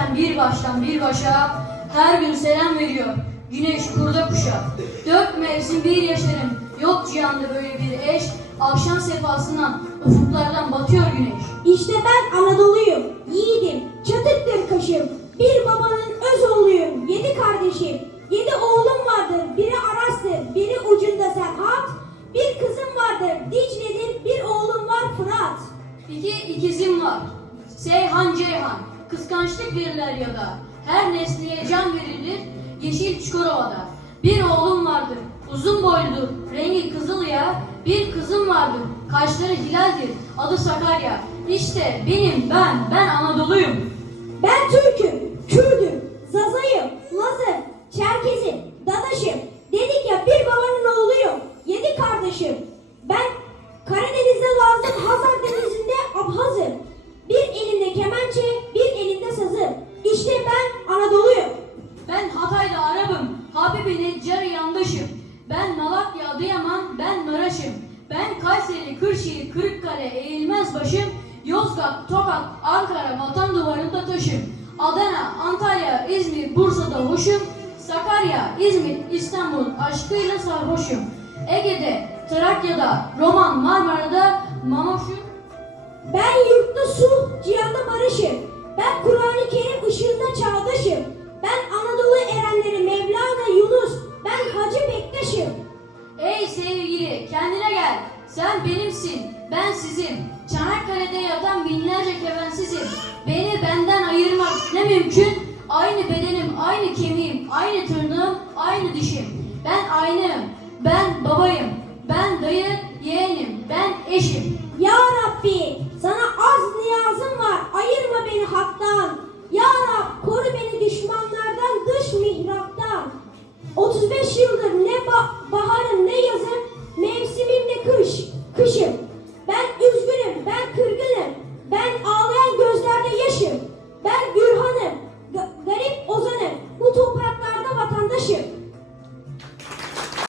giderken bir baştan bir başa her gün selam veriyor. Güneş kurda kuşa. Dört mevsim bir yaşarım. Yok cihanda böyle bir eş. Akşam sefasından ufuklardan batıyor güneş. İşte ben Anadolu'yum, yiğidim, çatıktır kaşım. Bir babanın öz oğluyum, yedi kardeşim. Yedi oğlum vardır, biri Aras'tır, biri ucunda Serhat. Bir kızım vardır, Dicle'dir, bir oğlum var Fırat. İki ikizim var. Seyhan Ceyhan. Kıskançlık verirler ya da. Her nesneye can verilir. Yeşil Çukurova'da. Bir oğlum vardır. Uzun boyludur. Rengi kızıl ya. Bir kızım vardır. Kaşları hilaldir. Adı Sakarya. İşte benim ben. Ben Anadolu'yum. Ben Türk'üm, Kürdüm, Zazayım, Lazım, Çerkezim, Dadaşım. Dedik ya bir babanın oğluyum, yedi kardeşim. Ben Karadeniz'de Lazım, Hazar Denizi'nde Abhazım. Bir elimde kemençe, bir elimde sazım. İşte ben Anadolu'yum. Ben Hatay'da Arap'ım. Neccar yandaşım. Ben Malatya Adıyaman. Ben Maraş'ım. Ben Kayseri, Kırşehir, Kırıkkale, Eğilmez başım. Yozgat, Tokat, Ankara, Vatan duvarında taşım. Adana, Antalya, İzmir, Bursa'da hoşum. Sakarya, İzmit, İstanbul aşkıyla sarhoşum. Ege'de, Trakya'da, Roman, Marmara'da mamoşum. Ben yurtta sulh, cihanda barışım. Ben Kur'an-ı Kerim Sen benimsin. Ben sizim. Çanakkale'de yatan binlerce kefensizim. Beni benden ayırmak ne mümkün? Aynı bedenim, aynı kemiğim, aynı tırnağım, aynı dişim. Ben aynıyım. Ben babayım. Ben dayı, yeğenim. Ben eşim. Ya Rabbi sana az niyazım var. Ayırma beni haktan. Ya Rab koru beni düşmanlardan dış mihraptan. 35 yıldır ne ba- bahar